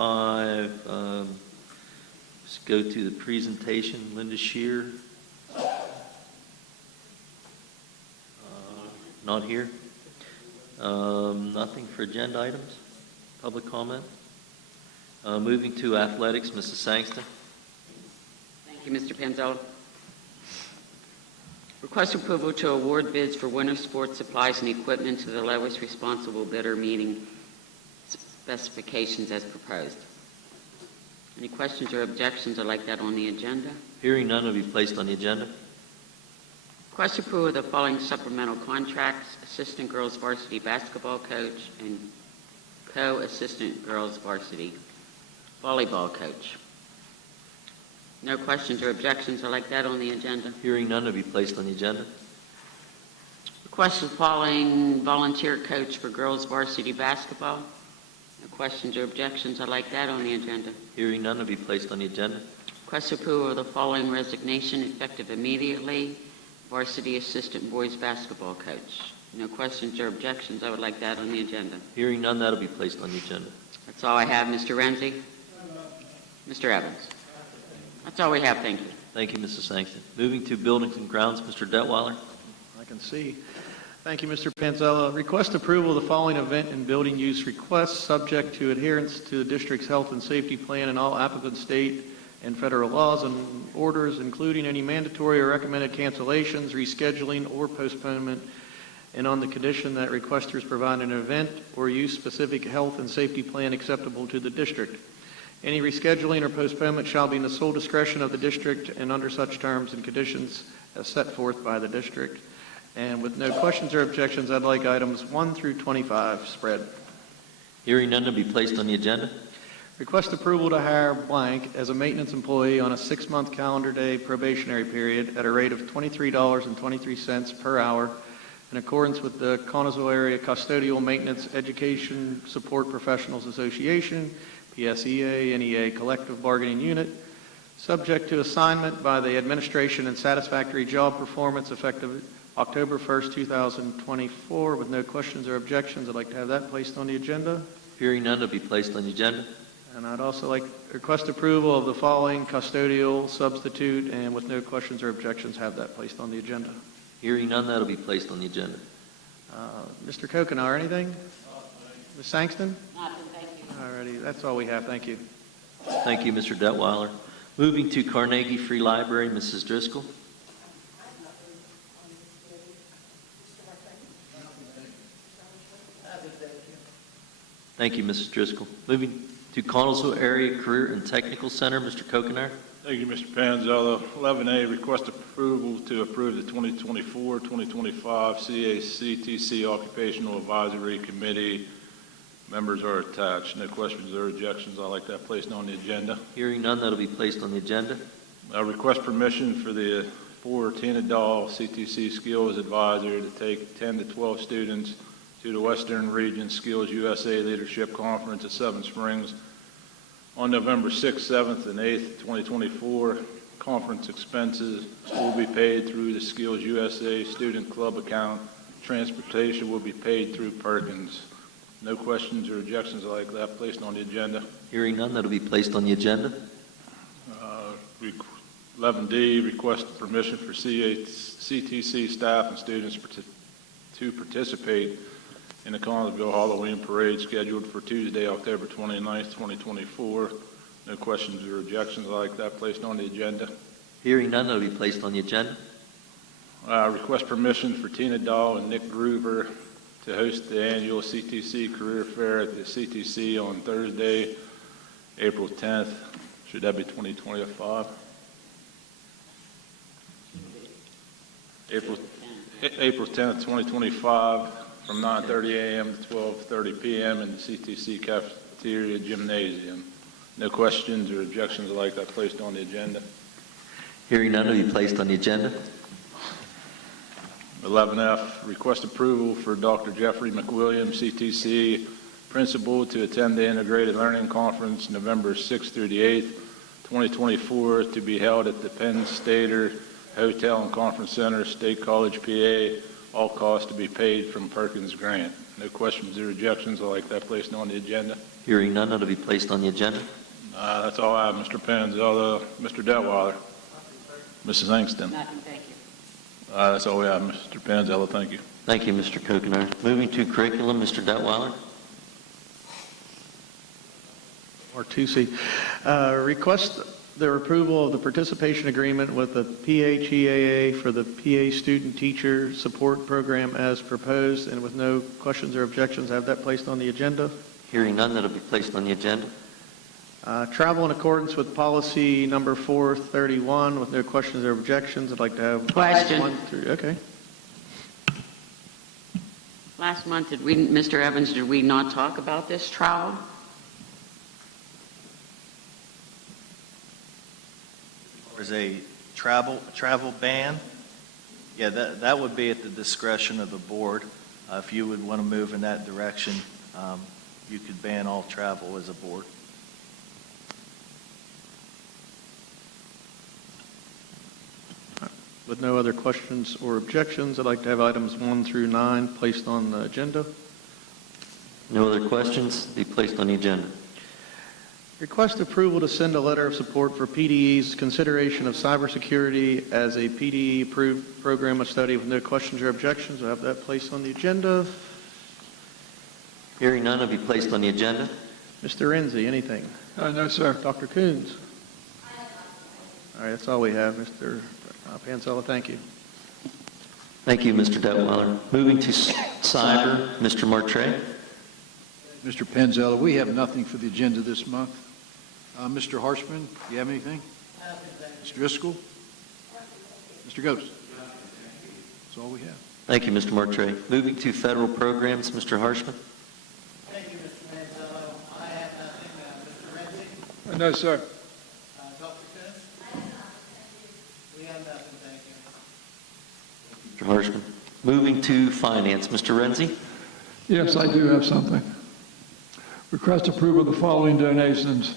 2025. Let's go to the presentation. Linda Shear. Not here. Nothing for agenda items. Public comment. Moving to athletics, Mrs. Sangston. Thank you, Mr. Panzella. Request approval to award bids for winter sports supplies and equipment to the lowest responsible bidder, meeting specifications as proposed. Any questions or objections? I'd like that on the agenda. Hearing none, will be placed on the agenda. Request approval of the following supplemental contracts: assistant girls varsity basketball coach and co-assistant girls varsity volleyball coach. No questions or objections. I'd like that on the agenda. Hearing none, will be placed on the agenda. Request the following volunteer coach for girls varsity basketball. No questions or objections. I'd like that on the agenda. Hearing none, will be placed on the agenda. Request approval of the following resignation effective immediately: varsity assistant boys basketball coach. No questions or objections. I would like that on the agenda. Hearing none, that'll be placed on the agenda. That's all I have, Mr. Renzi. Mr. Evans. That's all we have. Thank you. Thank you, Mrs. Sangston. Moving to buildings and grounds, Mr. Detweiler. I can see. Thank you, Mr. Panzella. Request approval of the following event and building use requests, subject to adherence to the district's health and safety plan and all applicant state and federal laws and orders, including any mandatory or recommended cancellations, rescheduling, or postponement, and on the condition that requesters provide an event or use-specific health and safety plan acceptable to the district. Any rescheduling or postponement shall be in the sole discretion of the district and under such terms and conditions as set forth by the district. And with no questions or objections, I'd like items 1 through 25 spread. Hearing none, to be placed on the agenda. Request approval to hire blank as a maintenance employee on a 6-month calendar day probationary period at a rate of $23.23 per hour in accordance with the Connersville Area Custodial Maintenance Education Support Professionals Association, PSEA, NEA Collective Bargaining Unit, subject to assignment by the administration and satisfactory job performance effective October 1st, 2024. With no questions or objections, I'd like to have that placed on the agenda. Hearing none, to be placed on the agenda. And I'd also like to request approval of the following custodial substitute, and with no questions or objections, have that placed on the agenda. Hearing none, that'll be placed on the agenda. Mr. Kokenar, anything? Ms. Sangston? Nothing. Thank you. Alrighty, that's all we have. Thank you. Thank you, Mr. Detweiler. Moving to Carnegie Free Library, Mrs. Driscoll. Thank you, Mrs. Driscoll. Moving to Connellsville Area Career and Technical Center, Mr. Kokenar. Thank you, Mr. Panzella. 11A, request approval to approve the 2024-2025 CACTC Occupational Advisory Committee. Members are attached. No questions or objections. I'd like that placed on the agenda. Hearing none, that'll be placed on the agenda. Request permission for Tina Dahl, CTC Skills Advisor, to take 10 to 12 students to the Western Region Skills USA Leadership Conference at Seven Springs on November 6th, 7th, and 8th, 2024. Conference expenses will be paid through the Skills USA Student Club account. Transportation will be paid through Perkins. No questions or objections like that placed on the agenda. Hearing none, that'll be placed on the agenda. 11D, request permission for CTC staff and students to participate in the Connellsville Halloween Parade scheduled for Tuesday, October 29th, 2024. No questions or objections like that placed on the agenda. Hearing none, that'll be placed on the agenda. Request permission for Tina Dahl and Nick Groover to host the annual CTC Career Fair at the CTC on Thursday, April 10th. Should that be 2025? April 10th, 2025, from 9:30 a.m. to 12:30 p.m. in the CTC Cafeteria Gymnasium. No questions or objections like that placed on the agenda. Hearing none, will be placed on the agenda. 11F, request approval for Dr. Jeffrey McWilliams, CTC Principal, to attend the Integrated Learning Conference November 6th through the 8th, 2024, to be held at the Penn Stater Hotel and Conference Center, State College, PA. All costs to be paid from Perkins Grant. No questions or objections. I'd like that placed on the agenda. Hearing none, that'll be placed on the agenda. That's all I have, Mr. Panzella. Mr. Detweiler. Mrs. Angston. Nothing, thank you. That's all we have, Mr. Panzella. Thank you. Thank you, Mr. Kokenar. Moving to curriculum, Mr. Detweiler. Or 2C. Request their approval of the participation agreement with the PHEAA for the PA Student Teacher Support Program as proposed, and with no questions or objections, have that placed on the agenda. Hearing none, that'll be placed on the agenda. Travel in accordance with policy number 431, with no questions or objections, I'd like to have Question. 1 through, okay. Last month, Mr. Evans, did we not talk about this travel? There's a travel ban. Yeah, that would be at the discretion of the board. If you would want to move in that direction, you could ban all travel as a board. With no other questions or objections, I'd like to have items 1 through 9 placed on the agenda. No other questions, be placed on the agenda. Request approval to send a letter of support for PDE's consideration of cybersecurity as a PDE-approved program of study with no questions or objections. I'll have that placed on the agenda. Hearing none, it'll be placed on the agenda. Mr. Renzi, anything? No, sir. Dr. Coons? All right, that's all we have, Mr. Panzella. Thank you. Thank you, Mr. Detweiler. Moving to cyber, Mr. Martre. Mr. Panzella, we have nothing for the agenda this month. Mr. Harshman, do you have anything? Mr. Driscoll? Mr. Ghost? That's all we have. Thank you, Mr. Martre. Moving to federal programs, Mr. Harshman. Thank you, Mr. Manzello. I have nothing. Mr. Renzi? No, sir. Dr. Coons? We have nothing, thank you. Mr. Harshman. Moving to finance, Mr. Renzi. Yes, I do have something. Request approval of the following donations.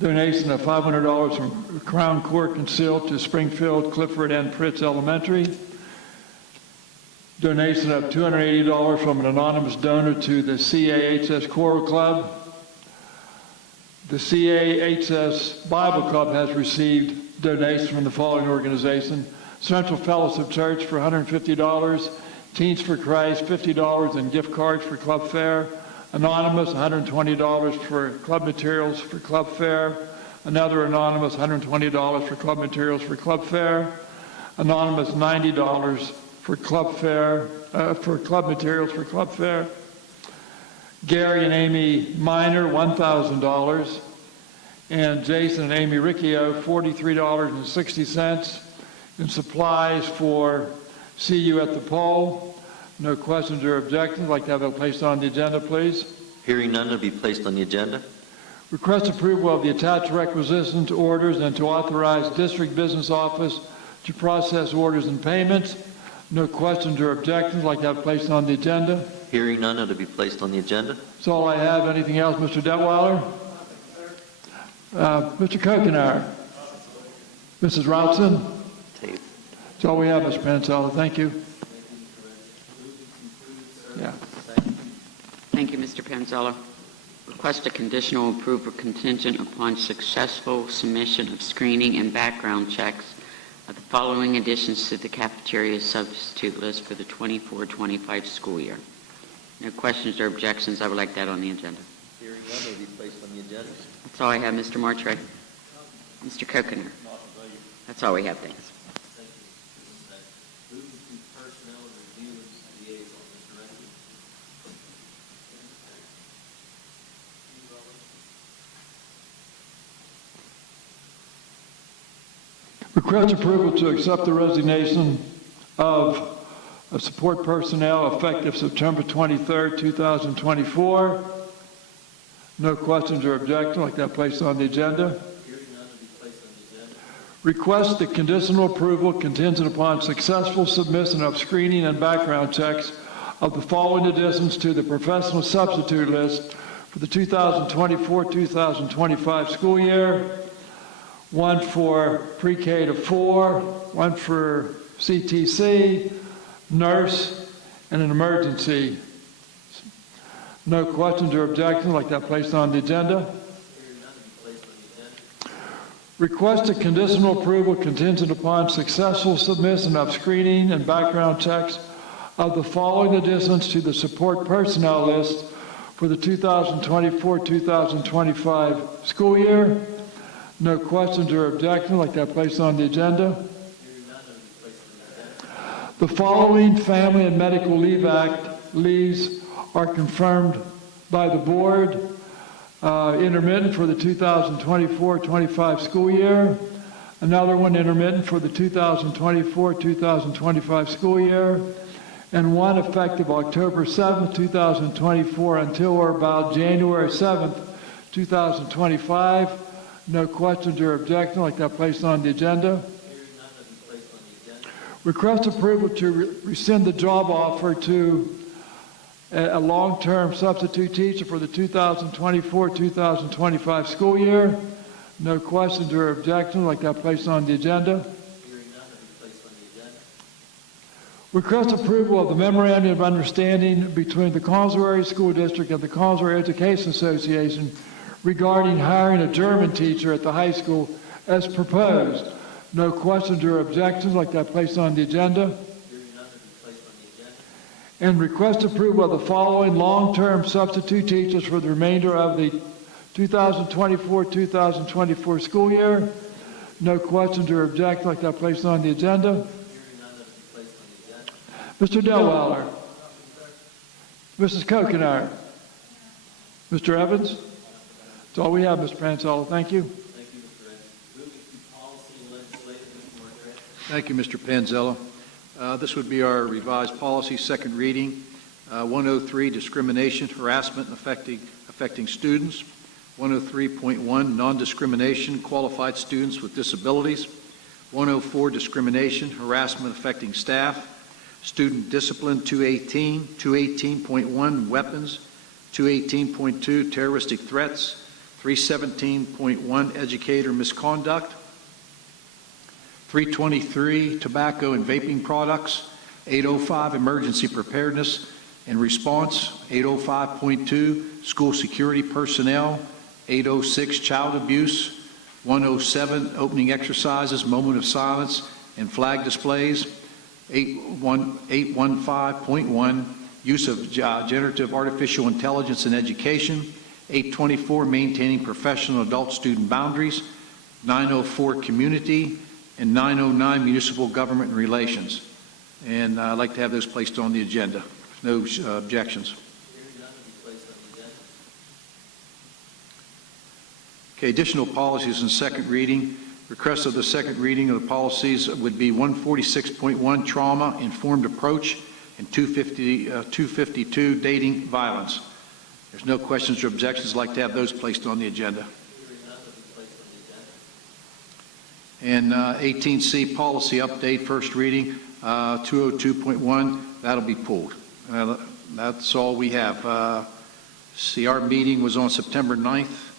Donation of $500 from Crown Court Concealed to Springfield, Clifford, and Pritz Elementary. Donation of $280 from an anonymous donor to the CAHS Choral Club. The CAHS Bible Club has received donations from the following organization: Central Fellowship Church for $150, Teens for Christ $50, and gift cards for Club Fair. Anonymous, $120 for club materials for Club Fair. Another anonymous, $120 for club materials for Club Fair. Anonymous, $90 for Club Fair, for club materials for Club Fair. Gary and Amy Miner, $1,000. And Jason and Amy Riccio, $43.60. And supplies for See You at the Pole. No questions or objections. I'd like to have that placed on the agenda, please. Hearing none, it'll be placed on the agenda. Request approval of the attached requisitions, orders, and to authorize District Business Office to process orders and payments. No questions or objections. I'd like to have it placed on the agenda. Hearing none, it'll be placed on the agenda. That's all I have. Anything else, Mr. Detweiler? Mr. Kokenar? Mrs. Routson? Tape. That's all we have, Mr. Pansella. Thank you. Yeah. Thank you, Mr. Panzella. Request a conditional approval contingent upon successful submission of screening and background checks of the following additions to the cafeteria substitute list for the 24-25 school year. No questions or objections. I would like that on the agenda. Hearing none, it'll be placed on the agenda. That's all I have, Mr. Martre. Mr. Kokenar. That's all we have, thanks. Thank you. Moving to personnel review and liaison, Mr. Renzi. Request approval to accept the resignation of support personnel effective September 23rd, 2024. No questions or objections. I'd like that placed on the agenda. Hearing none, it'll be placed on the agenda. Request the conditional approval contingent upon successful submission of screening and background checks of the following additions to the professional substitute list for the 2024-2025 school year. One for pre-K to 4, one for CTC, nurse, and an emergency No questions or objections, like that placed on the agenda. Request a conditional approval contingent upon successful submission of screening and background checks of the following additions to the support personnel list for the 2024-2025 school year. No questions or objections, like that placed on the agenda. The following Family and Medical Leave Act leaves are confirmed by the board. Intermittent for the 2024-25 school year. Another one intermittent for the 2024-2025 school year. And one effective October 7th, 2024 until or about January 7th, 2025. No questions or objections, like that placed on the agenda. Request approval to rescind the job offer to a long-term substitute teacher for the 2024-2025 school year. No questions or objections, like that placed on the agenda. Request approval of the memorandum of understanding between the Collinsville Area School District and the Collinsville Area Education Association regarding hiring a German teacher at the high school as proposed. No questions or objections, like that placed on the agenda. And request approval of the following long-term substitute teachers for the remainder of the 2024-2024 school year. No questions or objections, like that placed on the agenda. Mr. Delweller. Mrs. Kokenar. Mr. Evans. That's all we have, Mr. Pansella. Thank you. Thank you, Mr. Panzella. This would be our revised policy, second reading. 103, discrimination, harassment affecting students. 103.1, non-discrimination, qualified students with disabilities. 104, discrimination, harassment affecting staff. Student discipline, 218. 218.1, weapons. 218.2, terroristic threats. 317.1, educator misconduct. 323, tobacco and vaping products. 805, emergency preparedness and response. 805.2, school security personnel. 806, child abuse. 107, opening exercises, moment of silence, and flag displays. 815.1, use of generative artificial intelligence in education. 824, maintaining professional adult-student boundaries. 904, community. And 909, municipal government and relations. And I'd like to have those placed on the agenda. No objections. Okay, additional policies in second reading. Request of the second reading of the policies would be 146.1, trauma-informed approach, and 252, dating violence. There's no questions or objections. I'd like to have those placed on the agenda. And 18C, policy update, first reading, 202.1, that'll be pulled. That's all we have. See, our meeting was on September 9th,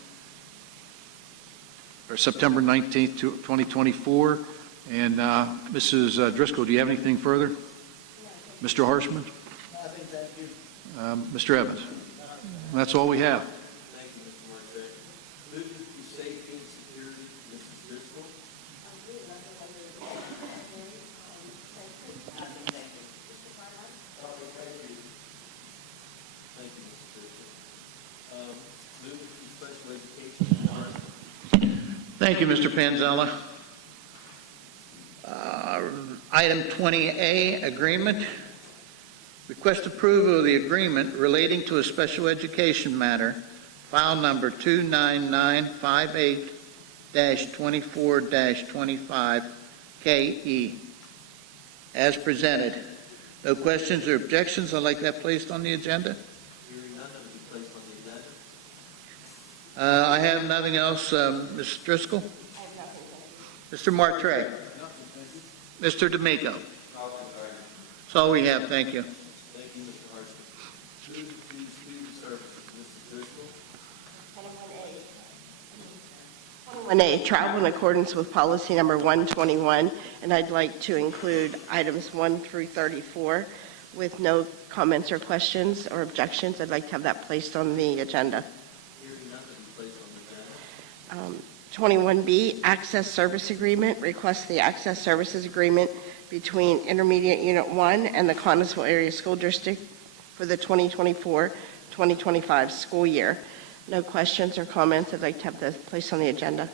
or September 19th, 2024. And Mrs. Driscoll, do you have anything further? No. Mr. Harshman? Nothing, thank you. Mr. Evans? That's all we have. Thank you, Mr. Marquardt. Moving to safety and security, Mrs. Driscoll. Thank you, Mrs. Driscoll. Moving to special education, Mark. Thank you, Mr. Panzella. Item 20A, agreement. Request approval of the agreement relating to a special education matter, file number 29958-24-25KE, as presented. No questions or objections. I'd like that placed on the agenda. Hearing none, that will be placed on the agenda. I have nothing else. Ms. Driscoll? Mr. Martray? Mr. D'Amico? That's all we have. Thank you. Thank you, Mr. Harshman. Moving to student services, Mrs. Driscoll. 21A, travel in accordance with policy number 121, and I'd like to include items 1 through 34. With no comments or questions or objections, I'd like to have that placed on the agenda. 21B, Access Service Agreement. Request the Access Services Agreement between Intermediate Unit 1 and the Connellsville Area School District for the 2024-2025 school year. No questions or comments. I'd like to have that placed on the agenda.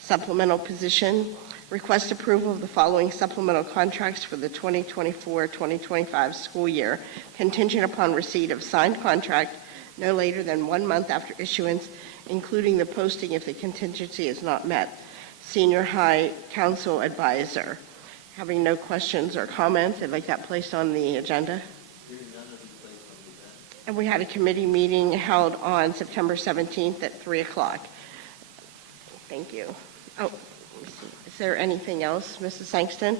Supplemental position. Request approval of the following supplemental contracts for the 2024-2025 school year, contingent upon receipt of signed contract no later than 1 month after issuance, including the posting if the contingency is not met. Senior High Council Advisor. Having no questions or comments, I'd like that placed on the agenda. And we had a committee meeting held on September 17th at 3 o'clock. Thank you. Oh, is there anything else, Mrs. Sangston?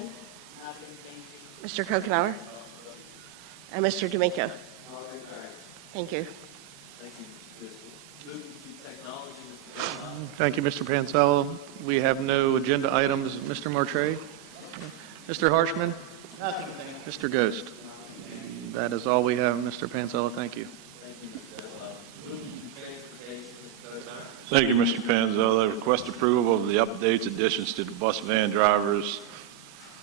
Mr. Kokenauer? And Mr. D'Amico? Thank you. Thank you, Mr. Panzella. We have no agenda items. Mr. Martre? Mr. Harshman? Nothing, thank you. Mr. Ghost? That is all we have, Mr. Panzella. Thank you. Thank you, Mr. Panzella. Request approval of the updates, additions to the bus van drivers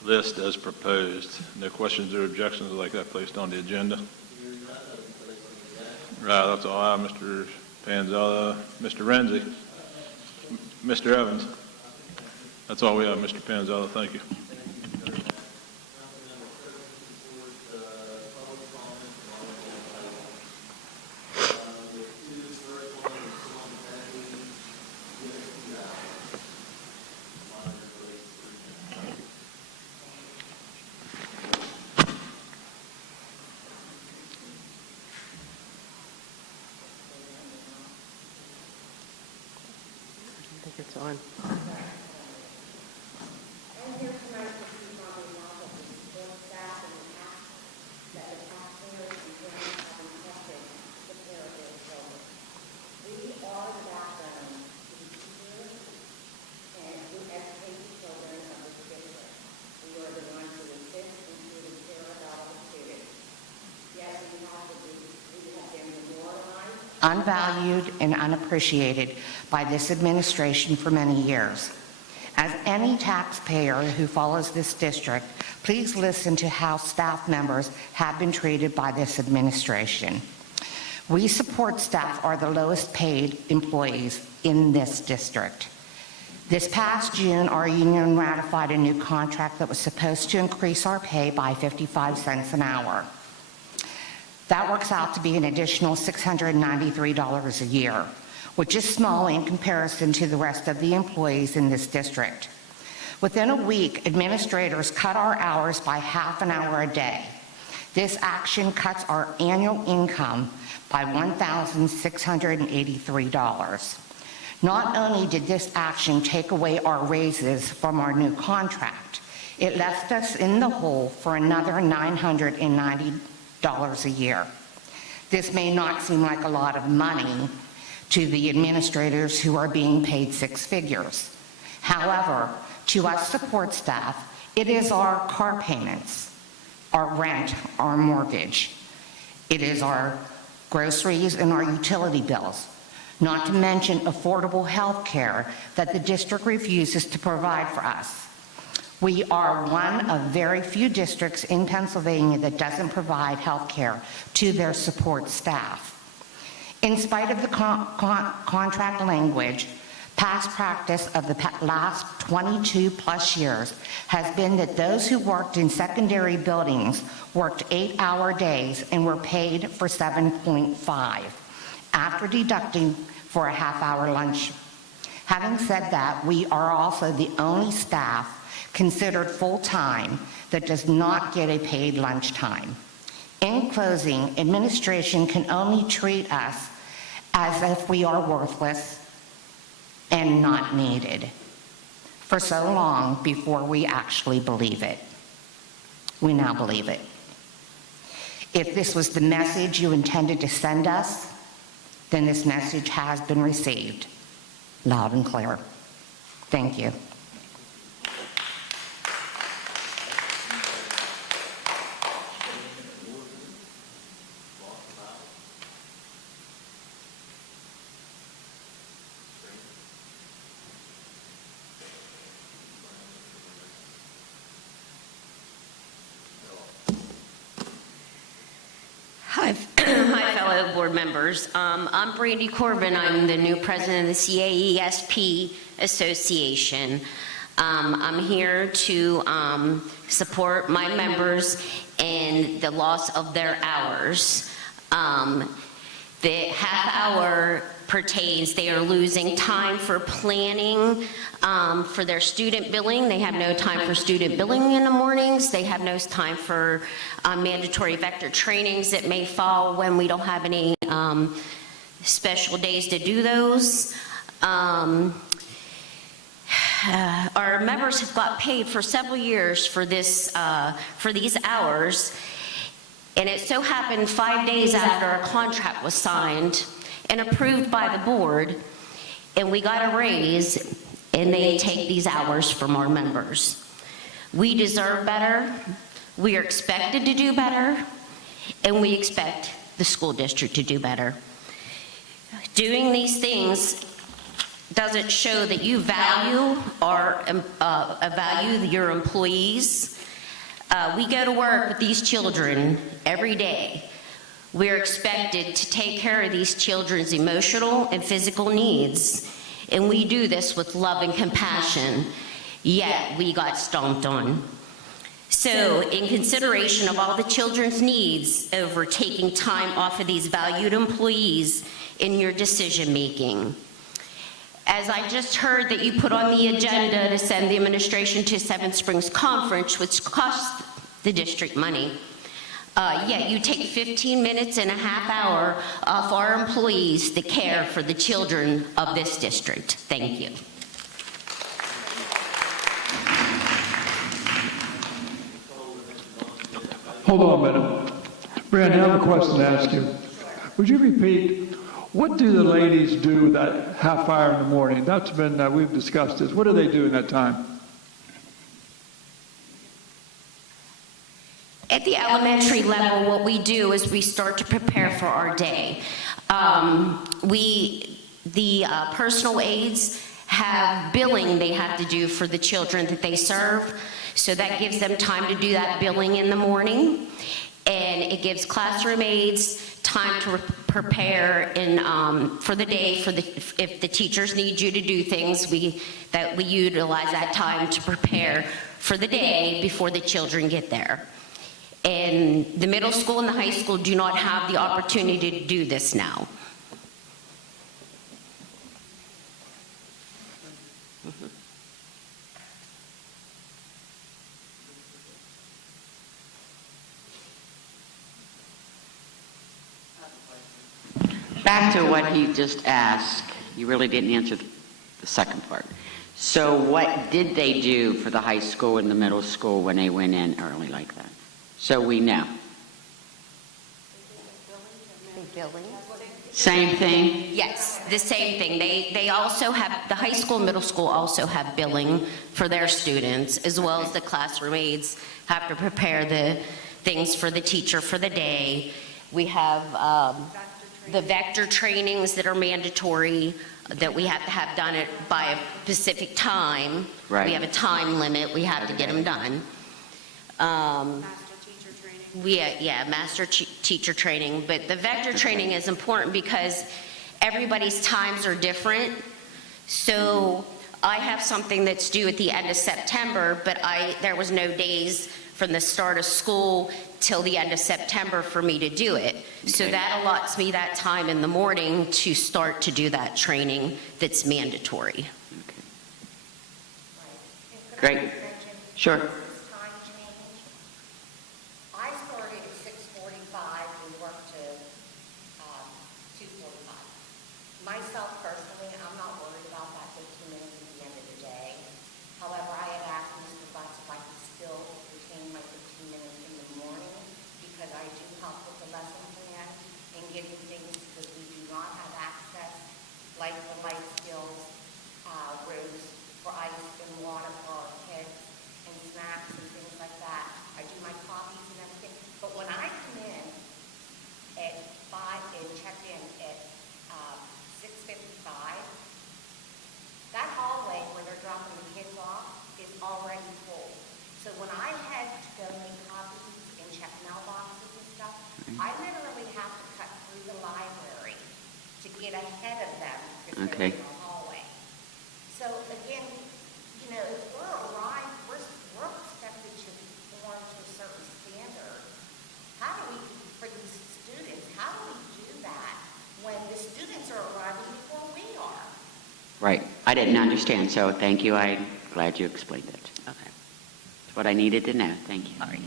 list as proposed. No questions or objections. I'd like that placed on the agenda. Right, that's all I have, Mr. Panzella. Mr. Renzi? Mr. Evans? That's all we have, Mr. Panzella. Thank you. I think it's on. Unvalued and unappreciated by this administration for many years. As any taxpayer who follows this district, please listen to how staff members have been treated by this administration. We support staff are the lowest paid employees in this district. This past June, our union ratified a new contract that was supposed to increase our pay by 55 cents an hour. That works out to be an additional $693 a year, which is small in comparison to the rest of the employees in this district. Within a week, administrators cut our hours by half an hour a day. This action cuts our annual income by $1,683. Not only did this action take away our raises from our new contract, it left us in the hole for another $990 a year. This may not seem like a lot of money to the administrators who are being paid six figures. However, to us support staff, it is our car payments, our rent, our mortgage. It is our groceries and our utility bills, not to mention affordable health care that the district refuses to provide for us. We are one of very few districts in Pennsylvania that doesn't provide health care to their support staff. In spite of the contract language, past practice of the last 22 plus years has been that those who worked in secondary buildings worked 8-hour days and were paid for 7.5 after deducting for a half-hour lunch. Having said that, we are also the only staff considered full-time that does not get a paid lunchtime. In closing, administration can only treat us as if we are worthless and not needed for so long before we actually believe it. We now believe it. If this was the message you intended to send us, then this message has been received loud and clear. Thank you. board members. I'm Brandy Corbin. I'm the new president of the CAESP Association. I'm here to support my members in the loss of their hours. The half hour pertains, they are losing time for planning for their student billing. They have no time for student billing in the mornings. They have no time for mandatory vector trainings that may fall when we don't have any special days to do those. Our members have got paid for several years for this, for these hours, and it so happened 5 days after our contract was signed and approved by the board, and we got a raise, and they take these hours from our members. We deserve better, we are expected to do better, and we expect the school district to do better. Doing these things doesn't show that you value your employees. We go to work with these children every day. We're expected to take care of these children's emotional and physical needs, and we do this with love and compassion, yet we got stomped on. So, in consideration of all the children's needs over taking time off of these valued employees in your decision-making, as I just heard that you put on the agenda to send the administration to Seven Springs Conference, which costs the district money, yet you take 15 minutes and a half hour off our employees to care for the children of this district. Thank you. Hold on a minute. Brandy, I have a question to ask you. Would you repeat, what do the ladies do that half hour in the morning? That's been, we've discussed this. What do they do in that time? At the elementary level, what we do is we start to prepare for our day. The personal aides have billing they have to do for the children that they serve, so that gives them time to do that billing in the morning, and it gives classroom aides time to prepare for the day. If the teachers need you to do things, we utilize that time to prepare for the day before the children get there. And the middle school and the high school do not have the opportunity to do this now. Back to what he just asked, you really didn't answer the second part. So what did they do for the high school and the middle school when they went in early like that? So we know. Same thing? Yes, the same thing. They also have, the high school and middle school also have billing for their students, as well as the classroom aides have to prepare the things for the teacher for the day. We have the vector trainings that are mandatory, that we have to have done it by a specific time. Right. We have a time limit, we have to get them done. Master teacher training, but the vector training is important because everybody's times are different. So I have something that's due at the end of September, but there was no days from the start of school till the end of September for me to do it. So that allots me that time in the morning to start to do that training that's mandatory. Great. Sure. I started at 6:45 and worked to 2:45. Myself personally, I'm not worried about that 15 minutes at the end of the day. However, I had asked Mr. Butts if I could still retain my 15 minutes in the morning because I do help with the lesson plan and giving things because we do not have access, like the life skills rooms for ice and water for our kids and snacks get ahead of them because Okay. they're in the hallway. So again, you know, if we're expected to perform to a certain standard. How do we, for these students, how do we do that when the students are arriving before we are? Right. I didn't understand, so thank you. I'm glad you explained it. Okay. That's what I needed to know. Thank you. All right.